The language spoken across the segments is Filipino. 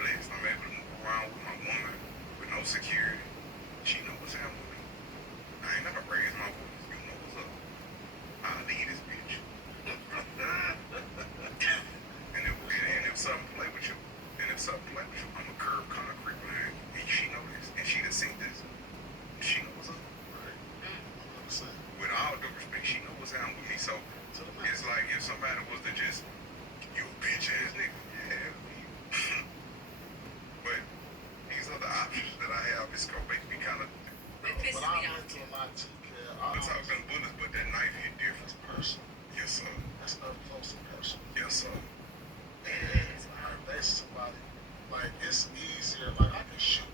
blessed. I'm able to move around with my woman with no security. She know what's happening with me. I ain't never raised my voice. You know what's up. I'll leave this bitch. and if something play with you, I'ma curb concrete behind you. And she know this. And she done seen this. She know what's up. Right. 100%. With all due respect, she know what's happening with me. So it's like if somebody was to just, you a bitch ass nigga. Yeah. But these are the options that I have. It's gonna make me kind of. But I'm into a lot too, kid. I'm talking bullets, but that knife hit different. That's personal. Yes, sir. That's up close and personal. Yes, sir. And I base somebody, like, it's easier. Like, I can shoot.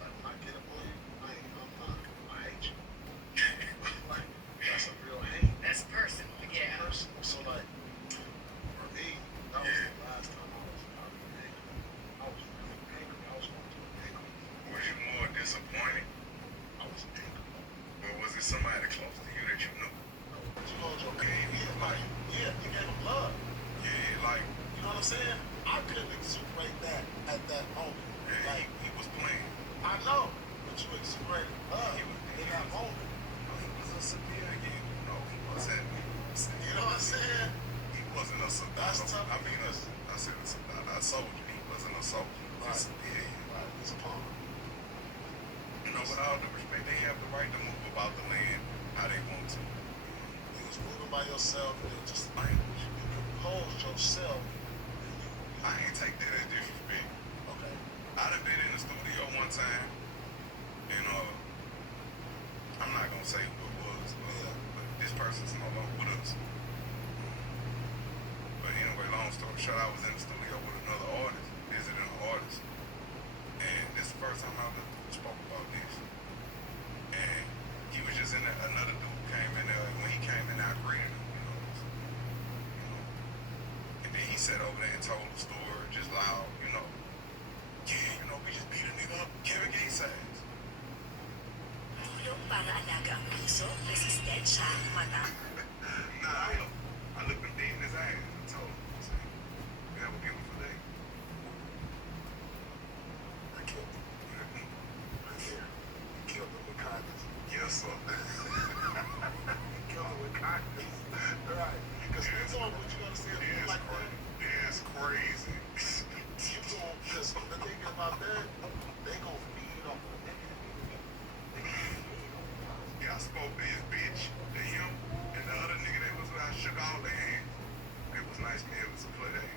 Like, when I get a bullet, I hate you. Like, that's a real hate. That's personal, yeah. Personal. So, like, for me, that was the last time I was angry. I was really angry. I was going to be angry. Was you more disappointed, I was angry. or was it somebody close to you that you knew? But you know what your game is? Like, yeah, you gave him love. Yeah, like, You know what I'm saying? I couldn't exuberate that at that moment. yeah, Like, he was playing. I know, but you exuberated love in that moment. He was a civilian. No, he wasn't. You know what I'm saying? He wasn't a soldier. That's tough. I mean, I said a soldier. He wasn't a soldier. He was a civilian. Right, he's a pawn. You know, with all due respect, they have the right to move about the land how they want to. You was moving by yourself, and it was just Language. you composed yourself. And you, I ain't take that as disrespect. okay. I done been in the studio one time, and I'm not gonna say who it was, but this person's no longer with us. But anyway, long story short, I was in the studio with another artist, visiting an artist, and this is the first time I ever spoke about this. And he was just in there, another dude came in there, and when he came in, I greeted him, and then he sat over there and told the story just loud, yeah, we just beat a nigga up, Kevin Gates ass. Tulong para alaga ang puso, resistensya, mata. Nah, I looked him dead in his eyes and told him, I said, "You have a beautiful day." I killed him. Right here. You killed him with kindness. Yes, sir. You killed him with kindness. Right. Because we told him what you understand. That's Like crazy. That's crazy. you told because the thing about that, they gonna feed off of the negative. Yeah, I spoke to his bitch, to him, and the other nigga that was with, I shook all their hands. It was nice to be able to play that.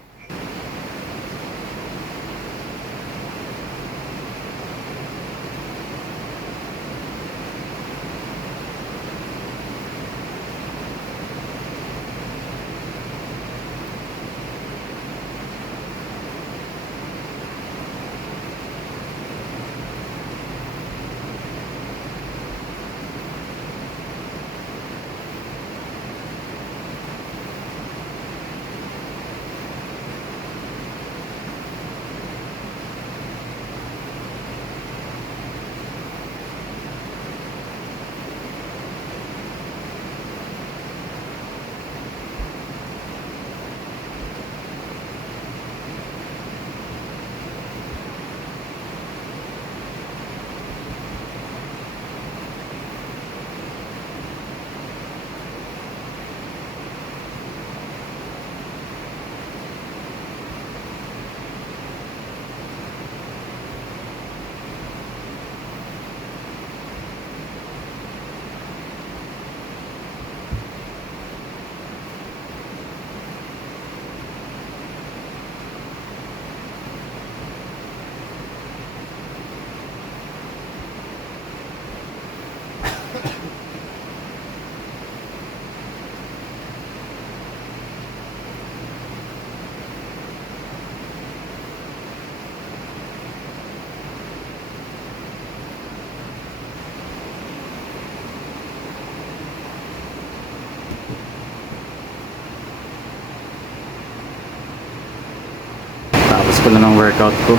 Tapos ko na ng workout ko.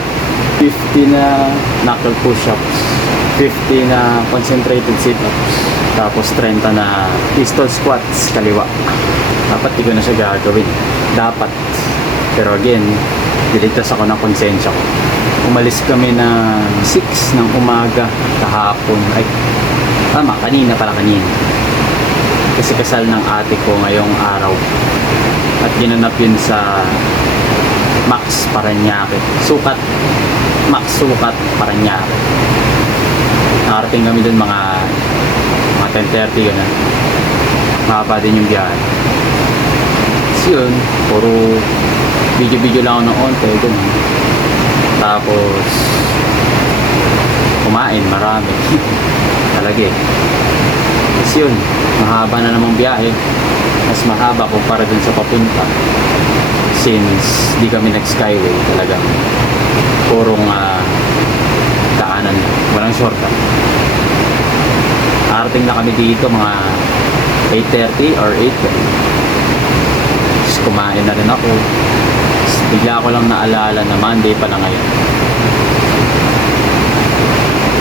50 na knuckle push-ups, 50 na concentrated sit-ups, tapos 30 na pistol squats kaliwa. Dapat di ko na siya gagawin. Dapat. Pero again, diligtas ako ng konsensya ko. Umalis kami na 6 ng umaga kahapon. Ay, tama, kanina. Kasi kasal ng ate ko ngayong araw. At ginanap yun sa Max Parañaque. Max Sukat Parañaque. Nakarating kami dun mga 10:30 ganun. Mahaba din yung biyahe. So yun, puro video lang ako ng onte, ganun. Tapos kumain marami. Talaga eh. Tapos yun, mahaba na namang biyahe. Mas mahaba kumpara dun sa papunta. Since di kami nag-skyway, talagang purong daanan, walang shortcut. Arating na kami dito mga 8:30 or 8:30. Tapos kumain na rin ako. Tapos bigla ko lang naalala na Monday pa na ngayon.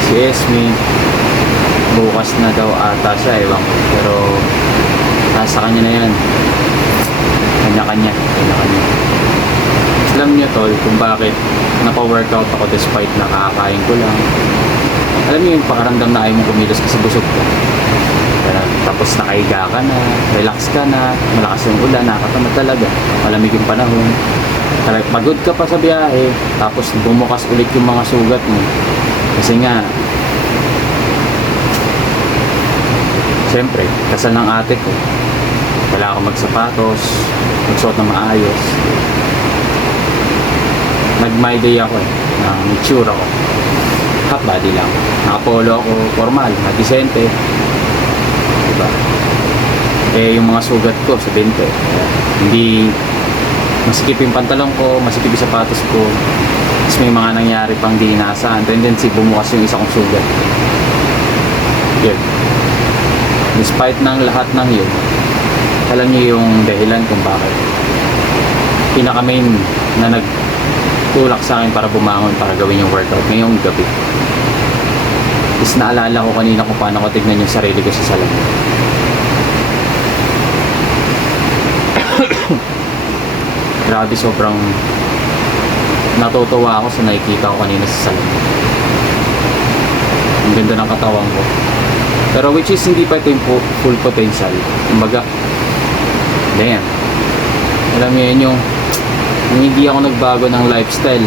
Si Esme, bukas na daw ata siya, ewan ko. Pero nasa kanya na yan. Kanya-kanya. Alam niyo tol kung bakit napa-workout ako despite nakakain ko lang. Alam niyo yung pakaramdam na ayaw mong kumilos kasi busog ka. Tapos nakahiga ka na, relax ka na, malakas yung ulan, nakakatamad talaga, malamig yung panahon. Pagod ka pa sa biyahe, tapos bumukas ulit yung mga sugat mo. Kasi nga, siyempre, kasal ng ate ko. Wala akong magsapatos, magsuot na maayos. Nag-my day ako eh, nag-mature ako. Half body lang. Nakapolo ako, formal, nadisente. Diba? Eh, yung mga sugat ko sa 20. Hindi masikip yung pantalon ko, masikip yung sapatos ko. Tapos may mga nangyari pang di inaasahan. Tendency, bumukas yung isa kong sugat. Yun. Despite ng lahat ng yun, alam niyo yung dahilan kung bakit. Pinaka-main na nagtulak sa akin para bumangon, para gawin yung workout ngayong gabi. Is naalala ko kanina kung paano ko tignan yung sarili ko sa salamin. Grabe, sobrang natutuwa ako sa nakikita ko kanina sa salamin. Ang ganda ng katawan ko. Pero which is hindi pa ito yung full potential. Kumbaga, damn. Alam mo yun yung hindi ako nagbago ng lifestyle.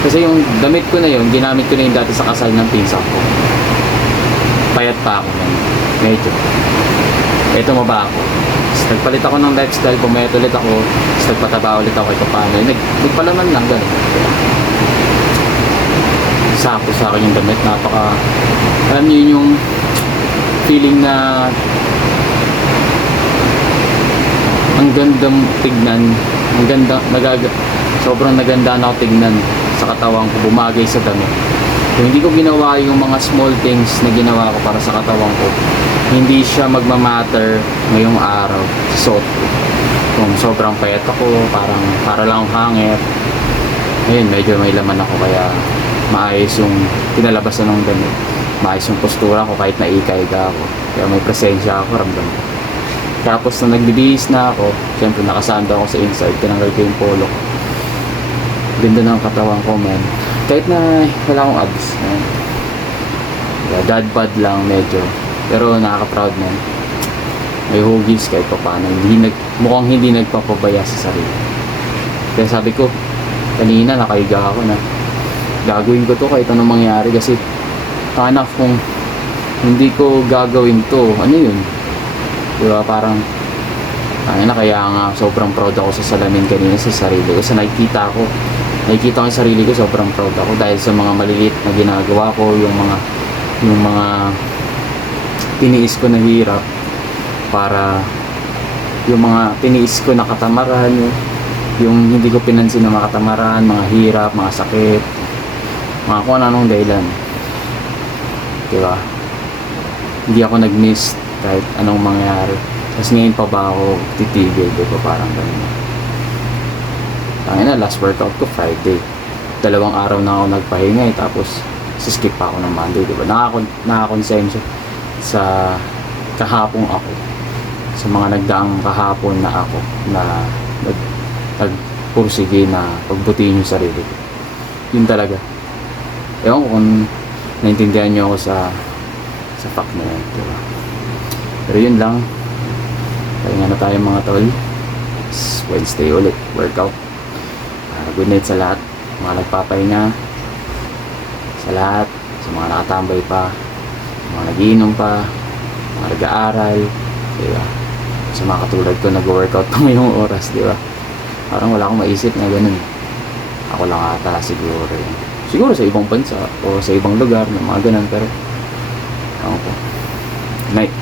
Kasi yung damit ko na yun, ginamit ko na yung dati sa kasal ng pinsan ko. Payat pa ako man. Medyo. Eto maba ako. Tapos nagpalit ako ng lifestyle, pumayat ulit ako. Tapos nagpataba ulit ako ito paano. Nagpalaman lang gano'n. Sakto sa akin yung damit. Alam niyo yun yung feeling na ang gandang tignan, sobrang naganda na ako tignan sa katawan ko, bumagay sa damit. Kung hindi ko ginawa yung mga small things na ginawa ko para sa katawan ko, hindi siya magmamatter ngayong araw sa suot ko. Kung sobrang payat ako, para lang hangit, ngayon medyo may laman ako, kaya maayos yung pinalabasan ng damit, maayos yung postura ko kahit naika-iga ako, kaya may presensya ako, ramdam ko. Tapos na nagbibihis na ako, syempre nakasando ako sa inside, tinanggal ko yung polo ko. Ganda ng katawan ko, man. Kahit na wala akong abs, man. Dad bod lang medyo, pero nakaka-proud, man. May hugis kahit pa paano, mukhang hindi nagpapabaya sa sarili. Kaya sabi ko, kanina nakahiga ako na gagawin ko to kahit anong mangyari, kasi anak kung hindi ko gagawin to, ano yun? Diba, parang kaya nga sobrang proud ako sa salamin kanina sa sarili ko. Sa nakikita ko yung sarili ko, sobrang proud ako dahil sa mga maliliit na ginagawa ko, yung mga tiniis ko na hirap, para yung mga tiniis ko na katamaran, yung hindi ko pinansin na mga katamaran, mga hirap, mga sakit, mga kung anong dahilan. Diba? Hindi ako nag-miss kahit anong mangyari. Tapos ngayon pa ba ako titigil? Diba? Parang gano'n. Last workout ko Friday. 2 araw na ako nagpahinga tapos skip pa ako ng Monday. Diba? Nakakonsensya sa kahapon ako. Sa mga nagdaang kahapon na ako na nagpursige na pagbutihin yung sarili ko. Yun talaga. Ewan ko kung naintindihan nyo ako sa fact na yan, diba? Pero yun lang. Pahinga na tayo mga tol. It's Wednesday ulit, workout. Good night sa lahat, mga nagpapahinga, sa lahat, sa mga nakatambay pa, sa mga nagiinom pa, mga nag-aaral, diba? Sa mga katulad ko nag-workout pa ngayong oras, diba? Parang wala akong maisip na ganun. Ako lang ata siguro yun. Siguro sa ibang bansa o sa ibang lugar na mga ganun, pero ako po. Night.